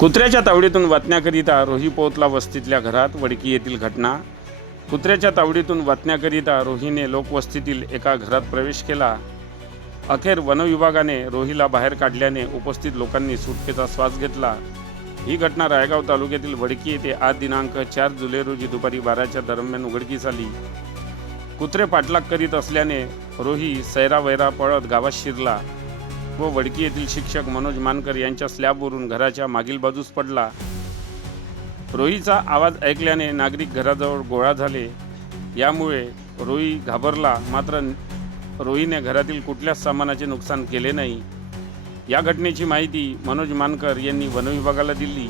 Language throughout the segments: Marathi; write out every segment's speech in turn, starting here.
कुत्र्याच्या तावडीतून वाचण्याकरिता रोही पोहोचला वस्तीतल्या घरात. वडकी येथील घटना. कुत्र्याच्या तावडीतून वाचण्याकरिता रोहीने लोकवस्तीतील एका घरात प्रवेश केला. अखेर वनविभागाने रोहीला बाहेर काढल्याने उपस्थित लोकांनी सुटकेचा श्वास घेतला. ही घटना रायगाव तालुक्यातील वडकी येथे आज दिनांक 4 जुलै रोजी दुपारी 12च्या दरम्यान उघडकीस आली. कुत्रे पाठलाग करीत असल्याने रोही सैरावैरा पळत गावात शिरला व वडकी येथील शिक्षक मनोज मानकर यांच्या स्लॅबवरून घराच्या मागील बाजूस पडला. रोहीचा आवाज ऐकल्याने नागरिक घराजवळ गोळा झाले. यामुळे रोही घाबरला, मात्र रोहीने घरातील कुठल्याच सामानाचे नुकसान केले नाही. या घटनेची माहिती मनोज मानकर यांनी वनविभागाला दिली.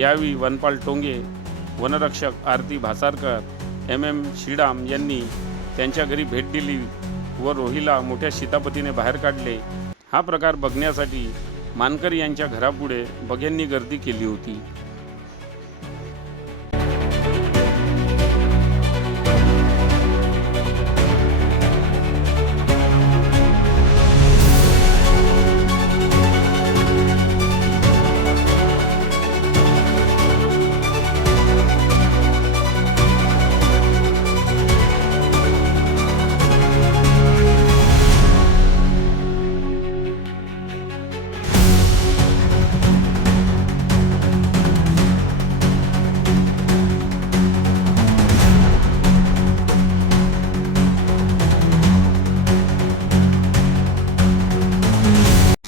यावेळी वनपाल टोंगे, वनरक्षक आरती भासारकर, MM श्रीराम यांनी त्यांच्या घरी भेट दिली व रोहीला मोठ्या शितापतीने बाहेर काढले. हा प्रकार बघण्यासाठी मानकर यांच्या घरापुढे बघ्यांनी गर्दी केली होती.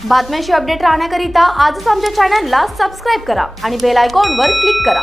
बातम्यांशी अपडेट राहण्याकरिता आजच आमच्या चॅनलला सबस्क्राईब करा आणि बेल आयकॉनवर क्लिक करा.